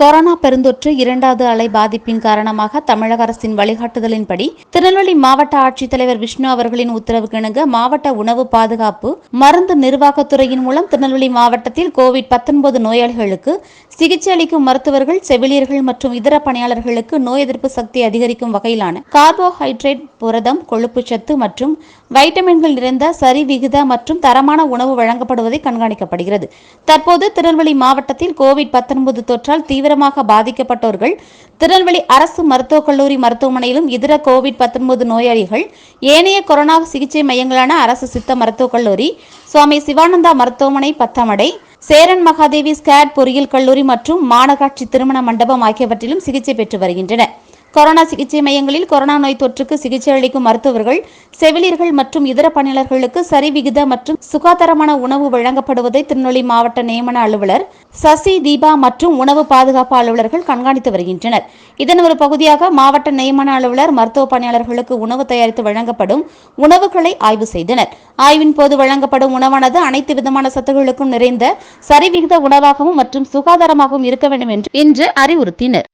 Corona பெருந்தொற்று இரண்டாவது அலை பாதிப்பின் காரணமாக தமிழக அரசின் வழிகாட்டுதலின்படி திருநெல்வேலி மாவட்ட ஆட்சித்தலைவர் விஷ்ணு அவர்களின் உத்தரவுக்கிணங்க மாவட்ட உணவு பாதுகாப்பு மருந்து நிர்வாகத்துறையின் மூலம் திருநெல்வேலி மாவட்டத்தில் கோவிட்-19 நோயாளிகளுக்கு சிகிச்சை அளிக்கும் மருத்துவர்கள், செவிலியர்கள் மற்றும் இதர பணியாளர்களுக்கு நோய் எதிர்ப்பு சக்தி அதிகரிக்கும் வகையிலான கார்போஹைட்ரேட், புரதம், கொழுப்புச்சத்து மற்றும் வைட்டமின்கள் நிறைந்த சரிவிகித மற்றும் தரமான உணவு வழங்கப்படுவதை கண்காணிக்கப்படுகிறது. தற்போது திருநெல்வேலி மாவட்டத்தில் கோவிட்-19 தொற்றால் தீவிரமாக பாதிக்கப்பட்டவர்கள் திருநெல்வேலி அரசு மருத்துவக் கல்லூரி மருத்துவமனையிலும், இதர கோவிட்-19 நோயாளிகள் ஏனைய கொரோனா சிகிச்சை மையங்களான அரசு சித்த மருத்துவக் கல்லூரி, சுவாமி சிவானந்தா மருத்துவமனை, பத்தமடை, சேரன் மகாதேவி ஸ்கேட் பொறியியல் கல்லூரி மற்றும் மாநகராட்சி திருமண மண்டபம் ஆகியவற்றிலும் சிகிச்சை பெற்று வருகின்றனர். கொரோனா சிகிச்சை மையங்களில் கொரோனா நோய் தொற்றுக்கு சிகிச்சை அளிக்கும் மருத்துவர்கள், செவிலியர்கள் மற்றும் இதர பணியாளர்களுக்கு சரிவிகித மற்றும் சுகாதாரமான உணவு வழங்கப்படுவதை திருநெல்வேலி மாவட்ட நியமன அலுவலர் சசி தீபா மற்றும் உணவு பாதுகாப்பு அலுவலர்கள் கண்காணித்து வருகின்றனர். இதன் ஒரு பகுதியாக மாவட்ட நியமன அலுவலர் மருத்துவ பணியாளர்களுக்கு உணவு தயாரித்து வழங்கப்படும் உணவுகளை ஆய்வு செய்தனர். ஆய்வின் போது வழங்கப்படும் உணவானது அனைத்து விதமான சத்துக்களுக்கும் நிறைந்த சரிவிகித உணவாகவும் மற்றும் சுகாதாரமாகவும் இருக்க வேண்டும் என்று அறிவுறுத்தினர்.